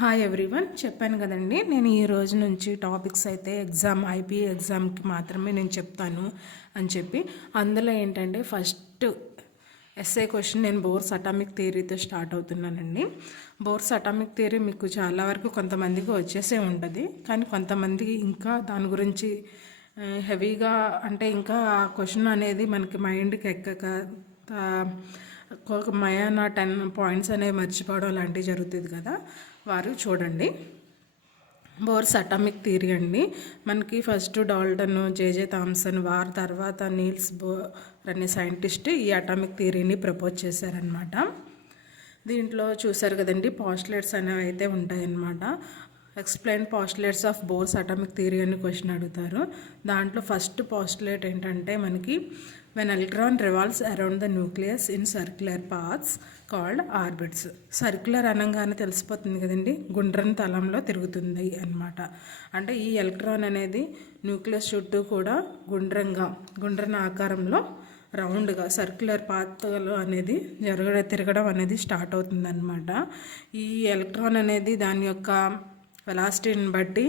Hi everyone, చెప్పాను కదండి. నేను ఈ రోజు నుంచి టాపిక్స్ అయితే ఐపీఏ ఎగ్జామ్కి మాత్రమే నేను చెప్తాను అని చెప్పి. అందులో ఏంటంటే ఫస్ట్ ఎస్ఏ క్వశ్చన్ నేను బోర్స్ అటామిక్ థియరీతో స్టార్ట్ అవుతున్నానండి. బోర్స్ అటామిక్ థియరీ మీకు చాలా వరకు కొంతమందికి వచ్చేసే ఉంటుంది, కానీ కొంతమందికి ఇంకా దాని గురించి హెవీగా అంటే ఇంకా ఆ క్వశ్చన్ అనేది మనకి మైండ్కి ఎక్కక మయానా 10 పాయింట్స్ అనేవి మర్చిపోవడం లాంటివి జరుగుతుంది కదా, వారు చూడండి. బోర్స్ అటామిక్ థియరీ అండి. మనకి ఫస్ట్ డాల్టన్, జేజే థామ్సన్, వారి తర్వాత నీల్స్ బోర్ అనే సైంటిస్ట్ ఈ అటామిక్ థియరీని ప్రపోజ్ చేశారనమాట. దీంట్లో చూసారు కదండి, పాస్టులేట్స్ అనేవి అయితే ఉంటాయన్నమాట. Explain postulates of bores atomic theory అని క్వశ్చన్ అడుగుతారు. దాంట్లో ఫస్ట్ పాస్టులేట్ ఏంటంటే మనకి when electron revolves around the nucleus in circular paths called orbits. Circular అనగానే తెలిసిపోతుంది కదండి, గుండ్రని తలంలో తిరుగుతుంది అనమాట. అంటే ఈ ఎలక్ట్రాన్ అనేది న్యూక్లియస్ చుట్టూ కూడా గుండ్రని ఆకారంలో రౌండ్గా సర్క్యులర్ పాత్లో అనేది తిరగడం అనేది స్టార్ట్ అవుతుందన్నమాట. ఈ ఎలక్ట్రాన్ అనేది దాని యొక్క వెలాసిటీని బట్టి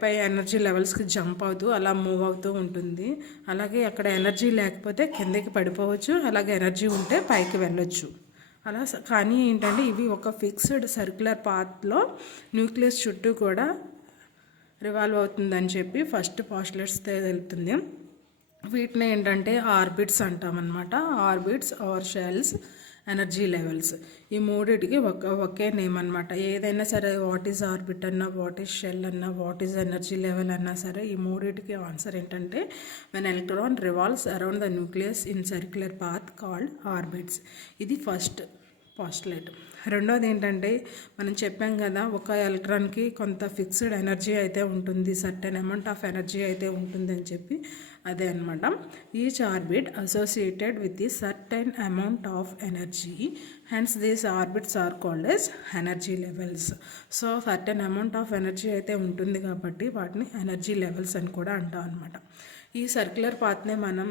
పై ఎనర్జీ లెవెల్స్కి జంప్ అవుతూ అలా మూవ్ అవుతూ ఉంటుంది. అలాగే అక్కడ ఎనర్జీ లేకపోతే కిందకి పడిపోవచ్చు, అలాగే ఎనర్జీ ఉంటే పైకి వెళ్ళొచ్చు అలా. కానీ ఏంటంటే ఇవి ఒక ఫిక్స్డ్ సర్క్యులర్ పాత్లో న్యూక్లియస్ చుట్టూ కూడా రివాల్వ్ అవుతుందని చెప్పి ఫస్ట్ పాస్టులేట్స్ తెలుపుతుంది. వీటిని ఏంటంటే ఆర్బిట్స్ అంటామన్నమాట. Orbits or shells, energy levels, ఈ మూడింటికి ఒకే నేమ్ అనమాట. ఏదైనా సరే వాట్ ఈజ్ ఆర్బిట్ అన్నా, వాట్ ఈజ్ షెల్ అన్నా, వాట్ ఈజ్ ఎనర్జీ లెవెల్ అన్నా సరే ఈ మూడింటికి ఆన్సర్ ఏంటంటే when electron revolves around the nucleus in circular path called orbits. ఇది ఫస్ట్ పాస్టులేట్. రెండోది ఏంటంటే మనం చెప్పాం కదా, ఒక ఎలక్ట్రాన్కి కొంత ఫిక్స్డ్ ఎనర్జీ అయితే ఉంటుంది, సర్టెన్ అమౌంట్ ఆఫ్ ఎనర్జీ అయితే ఉంటుంది అని చెప్పి. అదే అనమాట. Each orbit associated with the certain amount of energy, hence these orbits are called as energy levels. So certain amount of energy అయితే ఉంటుంది కాబట్టి వాటిని ఎనర్జీ లెవెల్స్ అని కూడా అంటాం అనమాట. ఈ సర్క్యులర్ పాత్నే మనం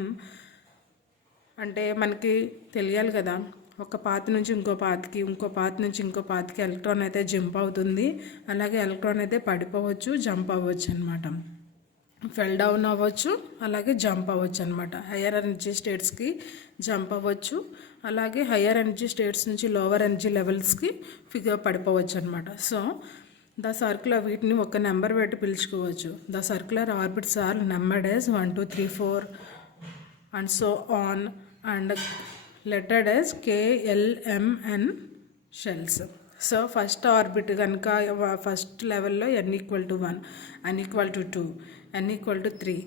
అంటే మనకి తెలియాలి కదా, ఒక పాత్ నుంచి ఇంకో పాత్ నుంచి ఇంకో పాత్కి ఎలక్ట్రాన్ అయితే జంప్ అవుతుంది. అలాగే ఎలక్ట్రాన్ అయితే పడిపోవచ్చు, జంప్ అవ్వచ్చు అనమాట. ఫెల్ డౌన్ అవ్వచ్చు, అలాగే జంప్ అవ్వచ్చు అనమాట. హయ్యర్ ఎనర్జీ స్టేట్స్కి జంప్ అవ్వచ్చు, అలాగే హయ్యర్ ఎనర్జీ స్టేట్స్ నుంచి లోవర్ ఎనర్జీ లెవెల్స్కి పడిపోవచ్చు అనమాట. సో ద సర్క్యులర్ వీటిని ఒక నెంబర్ పెట్టి పిలుచుకోవచ్చు. The circular orbits are numbered as 1, 2, 3, 4 and so on అండ్ lettered as K, L, M, N shells. So first orbit కనుక ఫస్ట్ లెవెల్లో n = 1, n = 2, n = 3,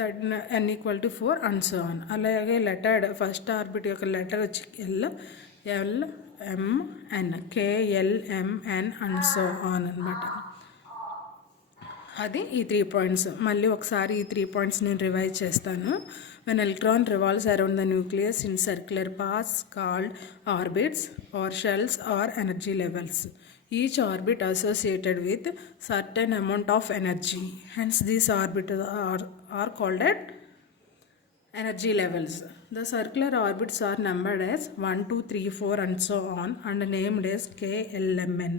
that n = 4 and so on. అలాగే lettered first orbit యొక్క letter వచ్చి L, M, N, K, L, M, N and so on అనమాట. అది ఈ 3 points. మళ్ళీ ఒకసారి ఈ 3 పాయింట్స్ నేను రివైజ్ చేస్తాను. When electron revolves around the nucleus in circular paths called orbits or shells or energy levels. Each orbit associated with certain amount of energy, hence these orbit are called at energy levels. The circular orbits are numbered as 1, 2, 3, 4 and so on and named as K, L, M, N.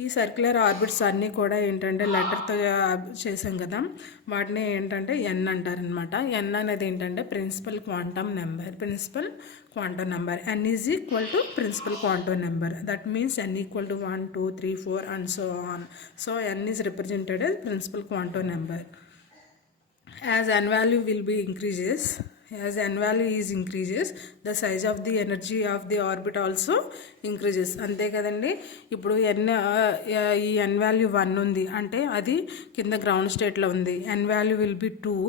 ఈ circular orbits అన్నీ కూడా ఏంటంటే లెటర్తో చేసాం కదా, వాటిని ఏంటంటే ఎన్ అంటారనమాట. N అనేది ఏంటంటే principal quantum number. N is equal to principal quantum number. That means n = 1, 2, 3, 4 and so on. So n is represented as principal quantum number. As n value increases, the size of the energy of the orbit also increases. అంతే కదండి. ఇప్పుడు ఈ n value 1 ఉంది అంటే అది కింద ground స్టేట్లో ఉంది. n value will be 2,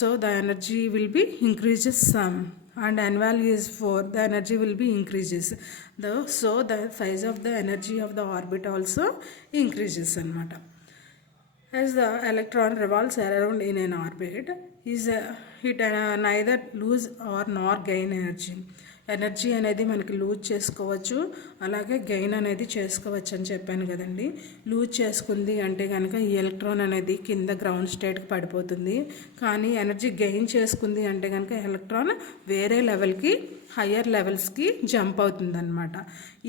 so the energy will be increases some, and n value is 4, the energy will be increases. So the size of the energy of the orbit also increases అనమాట. As the electron revolves around in an orbit, it neither lose or nor gain energy. Energy అనేది మనకి loose చేసుకోవచ్చు, అలాగే gain అనేది చేసుకోవచ్చు అని చెప్పాను కదండి. లూజ్ చేసుకుంది అంటే కనుక ఈ ఎలక్ట్రాన్ అనేది కింద గ్రౌండ్ స్టేట్కి పడిపోతుంది. కానీ ఎనర్జీ గెయిన్ చేసుకుంది అంటే కనుక ఎలక్ట్రాన్ వేరే లెవెల్కి, హయ్యర్ లెవెల్స్కి జంప్ అవుతుంది అనమాట.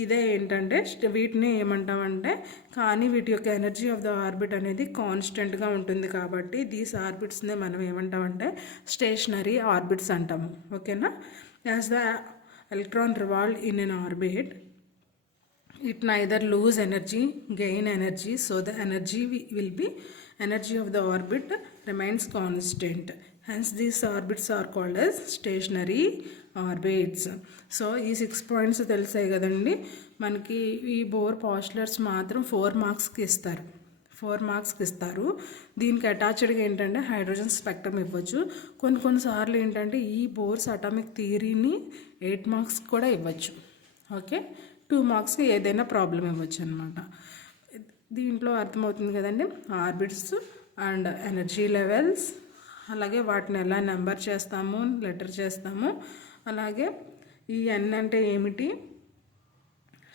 ఇదే ఏంటంటే వీటిని ఏమంటామంటే, కానీ వీటి యొక్క ఎనర్జీ ఆఫ్ ద ఆర్బిట్ అనేది కాన్స్టెంట్గా ఉంటుంది కాబట్టి దీస్ ఆర్బిట్స్నే మనం ఏమంటామంటే స్టేషనరీ ఆర్బిట్స్ అంటాము. ఓకేనా? As the electron revolved in an orbit, it neither lose energy, gain energy, so the energy of the orbit remains constant. Hence these orbits are called as stationary orbits. So ఈ 6 points తెలిసాయి కదండి. మనకి ఈ bore postulates మాత్రం 4 మార్క్స్కి ఇస్తారు. 4 మార్క్స్కి ఇస్తారు. దీనికి అటాచ్డ్గా ఏంటంటే హైడ్రోజన్ స్పెక్ట్రమ్ ఇవ్వచ్చు. కొన్నిసార్లు ఏంటంటే ఈ బోర్స్ అటామిక్ థియరీని 8 మార్క్స్ కూడా ఇవ్వచ్చు. ఓకే, 2 మార్క్స్కి ఏదైనా ప్రాబ్లం ఇవ్వచ్చు అనమాట. దీంట్లో అర్థమవుతుంది కదండి, ఆర్బిట్స్ అండ్ ఎనర్జీ లెవెల్స్, అలాగే వాటిని ఎలా నెంబర్ చేస్తాము, లెటర్ చేస్తాము, అలాగే ఈ ఎన్ అంటే ఏమిటి,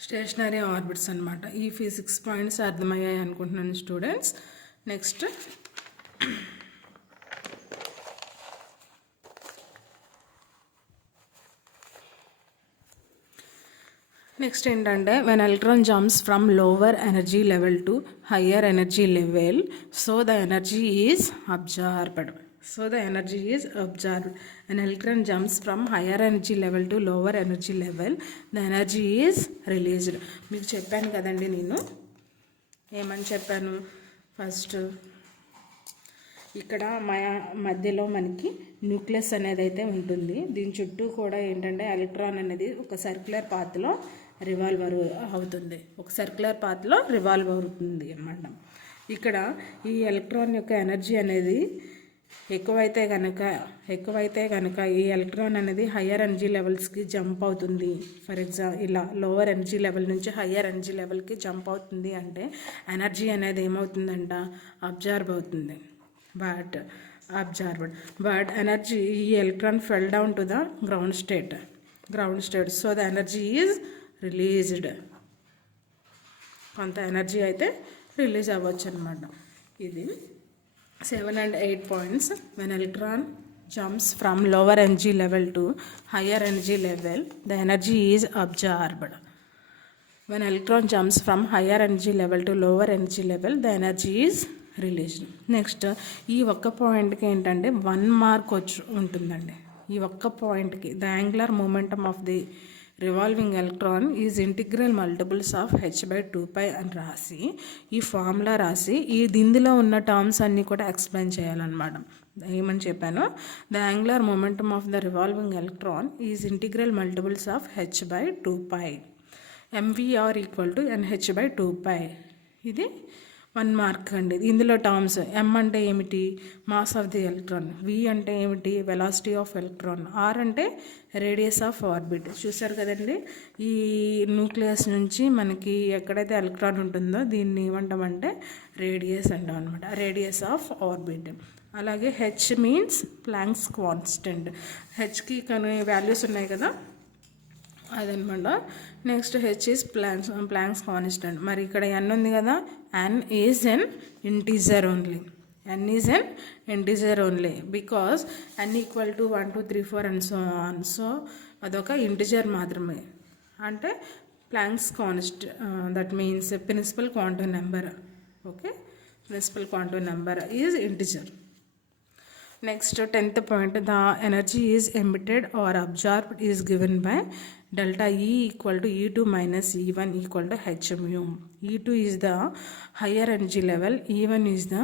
స్టేషనరీ ఆర్బిట్స్ అనమాట. ఈ 6 పాయింట్స్ అర్థమయ్యాయి అనుకుంటున్నాను స్టూడెంట్స్. నెక్స్ట్ ఏంటంటే when electron jumps from lower energy level to higher energy level, so the energy is absorbed. An electron jumps from higher energy level to lower energy level, the energy is released. మీకు చెప్పాను కదండి, నేను ఏమని చెప్పాను, first ఇక్కడ మధ్యలో మనకి nucleus అనేది అయితే ఉంటుంది. దీని చుట్టూ కూడా ఏంటంటే ఎలక్ట్రాన్ అనేది ఒక సర్క్యులర్ పాత్లో రివాల్వ్ అవుతుంది అన్నమాట. ఇక్కడ ఈ ఎలక్ట్రాన్ యొక్క ఎనర్జీ అనేది ఎక్కువైతే కనుక ఈ ఎలక్ట్రాన్ అనేది హయ్యర్ ఎనర్జీ లెవెల్స్కి జంప్ అవుతుంది. ఫర్ ఎగ్జాంపుల్ ఇలా లోవర్ ఎనర్జీ లెవెల్ నుంచి హయ్యర్ ఎనర్జీ లెవెల్కి జంప్ అవుతుంది అంటే ఎనర్జీ అనేది ఏమవుతుందంట, అబ్జార్బ్ అవుతుంది. బట్ ఎనర్జీ, ఈ electron fell down to the ground state, so the energy is released. కొంత ఎనర్జీ అయితే రిలీజ్ అవ్వచ్చు అనమాట. ఇది 7 and 8 points. When electron jumps from lower energy level to higher energy level, the energy is absorbed. When electron jumps from higher energy level to lower energy level, the energy is released. Next, ఈ ఒక్క పాయింట్కి ఏంటంటే 1 mark ఉంటుందండి. ఈ ఒక్క పాయింట్కి the angular momentum of the revolving electron is integral multiples of h/2π అని రాసి, ఈ ఫార్ములా రాసి ఇందులో ఉన్న టర్మ్స్ అన్నీ కూడా ఎక్స్ప్లెయిన్ చేయాలన్నమాట. ఏమని చెప్పాను, the angular momentum of the revolving electron is integral multiples of h/2π, mvr = nh/2π. ఇది 1 మార్క్ అండి. ఇందులో టర్మ్స్, m అంటే ఏమిటి, mass of the electron, v అంటే ఏమిటి, వెలాసిటీ ఆఫ్ ఎలక్ట్రాన్, r అంటే రేడియస్ ఆఫ్ ఆర్బిట్. చూసారు కదండి, ఈ న్యూక్లియస్ నుంచి మనకి ఎక్కడైతే ఎలక్ట్రాన్ ఉంటుందో దీన్ని ఏమంటామంటే రేడియస్ అంటాం అనమాట, రేడియస్ ఆఫ్ ఆర్బిట్. అలాగే h మీన్స్ ప్లాంక్స్ కాన్స్టెంట్, హెచ్కి కొన్ని వాల్యూస్ ఉన్నాయి కదా అదనమాట. Next h is Planck's constant. మరి ఇక్కడ n ఉంది కదా, n is an integer only, because n = 1 2 3 4 and so on. So అదొక ఇంటిజర్ మాత్రమే, అంటే Planck's that means principal quantum number. Okay, principal quantum number is integer. Next, 10th point, the energy is emitted or absorbed is given by delta E = E2 minus E1 = h mu. E2 is the higher energy level, E1 is the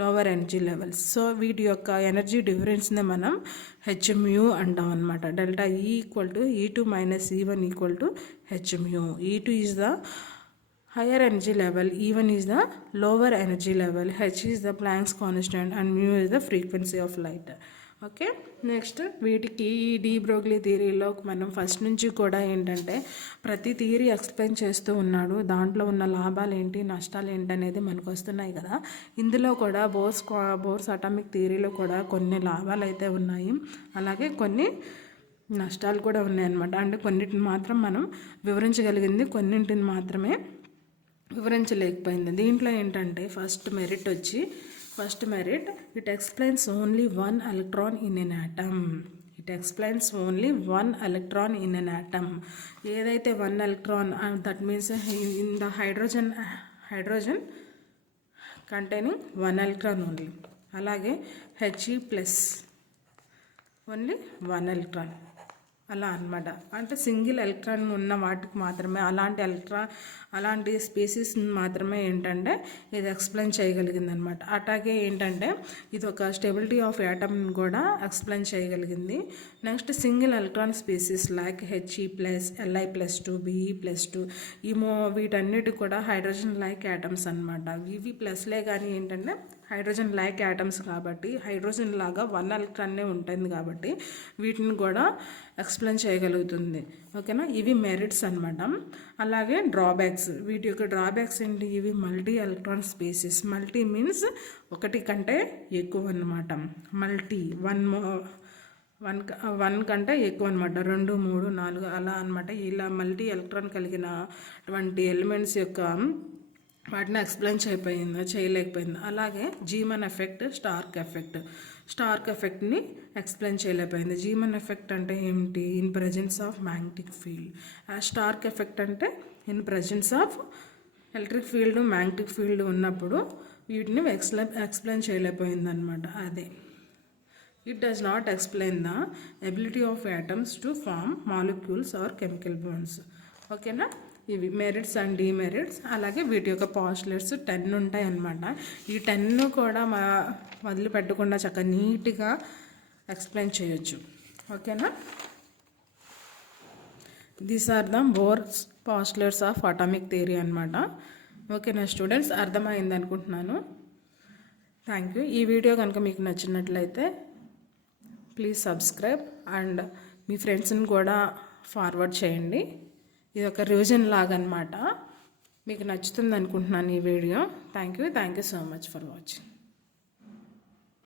lower energy level. So వీటి యొక్క energy డిఫరెన్స్ని మనం h mu అంటాం అనమాట. Delta E = E2 minus E1 = h mu. E2 is the higher energy level, E1 is the lower energy level, h is the Planck's constant and mu is the frequency of light. Okay, next వీటికి ఈ de Broglie థియరీలో మనం first నుంచి కూడా ఏంటంటే ప్రతి theory explain చేస్తూ ఉన్నాడు. దాంట్లో ఉన్న లాభాలు ఏంటి, నష్టాలు ఏంటి అనేది మనకు వస్తున్నాయి కదా. ఇందులో కూడా బోర్స్ అటామిక్ థియరీలో కూడా కొన్ని లాభాలు అయితే ఉన్నాయి, అలాగే కొన్ని నష్టాలు కూడా ఉన్నాయన్నమాట. అంటే కొన్నిటిని మాత్రం మనం వివరించగలిగింది, కొన్నింటిని మాత్రమే వివరించలేకపోయింది. దీంట్లో ఏంటంటే first merit it explains only one electron in an atom. It explains only one electron in an atom. ఏదైతే one electron, that means in the hydrogen containing one electron only. అలాగే He+ ఓన్లీ వన్ ఎలక్ట్రాన్, అలా అనమాట. అంటే single electron ఉన్న వాటికి మాత్రమే, అలాంటి species మాత్రమే ఏంటంటే ఇది ఎక్స్ప్లెయిన్ చేయగలిగింది అనమాట. అట్లాగే ఏంటంటే ఇది ఒక స్టెబిలిటీ ఆఫ్ యాటమ్ కూడా ఎక్స్ప్లెయిన్ చేయగలిగింది. Next single electron species like He+, Li+2, Be+2 వీటన్నిటి కూడా హైడ్రోజన్ లైక్ యాటమ్స్ అనమాట. ఇవి ప్లస్లే కానీ ఏంటంటే హైడ్రోజన్ లైక్ యాటమ్స్ కాబట్టి, హైడ్రోజన్ లాగా వన్ ఎలక్ట్రాన్నే ఉంటుంది కాబట్టి వీటిని కూడా ఎక్స్ప్లెయిన్ చేయగలుగుతుంది. ఓకేనా, ఇవి మెరిట్స్ అనమాట. అలాగే డ్రాబ్యాక్స్, వీటి యొక్క డ్రాబ్యాక్స్ ఏంటి? ఇవి multi electron species. Multi means ఒకటి కంటే ఎక్కువ అనమాట. మల్టీ వన్ కంటే ఎక్కువ అనమాట, 2, 3, 4 అలా అనమాట. ఇలా మల్టీ ఎలక్ట్రాన్ కలిగినటువంటి ఎలిమెంట్స్ యొక్క వాటిని ఎక్స్ప్లెయిన్ చేయలేకపోయింది. అలాగే జీమన్ ఎఫెక్ట్, స్టార్క్ ఎఫెక్ట్ని ఎక్స్ప్లెయిన్ చేయలేకపోయింది. జీమన్ ఎఫెక్ట్ అంటే ఏమిటి? In presence of magnetic field. Stark effect అంటే in presence of electric field, magnetic field ఉన్నప్పుడు వీటిని ఎక్స్ప్లెయిన్ చేయలేకపోయింది అనమాట. అదే it does not explain the ability of atoms to form molecules or chemical bonds. ఓకేనా, ఇవి మెరిట్స్ అండ్ డిమెరిట్స్. అలాగే వీటి యొక్క పాస్టులేట్స్ 10 ఉంటాయి అన్నమాట. ఈ 10 కూడా వదిలిపెట్టకుండా చక్కగా నీట్గా ఎక్స్ప్లెయిన్ చేయొచ్చు. ఓకేనా, these are the Bohr's postulates of atomic theory అనమాట. ఓకేనా స్టూడెంట్స్, అర్థమైంది అనుకుంటున్నాను. Thank you. ఈ వీడియో కనుక మీకు నచ్చినట్లయితే ప్లీజ్ సబ్స్క్రైబ్ అండ్ మీ ఫ్రెండ్స్ని కూడా ఫార్వర్డ్ చేయండి. ఇది ఒక రివిజన్ లాగా అనమాట. మీకు నచ్చుతుంది అనుకుంటున్నాను ఈ video. Thank you so much for watching.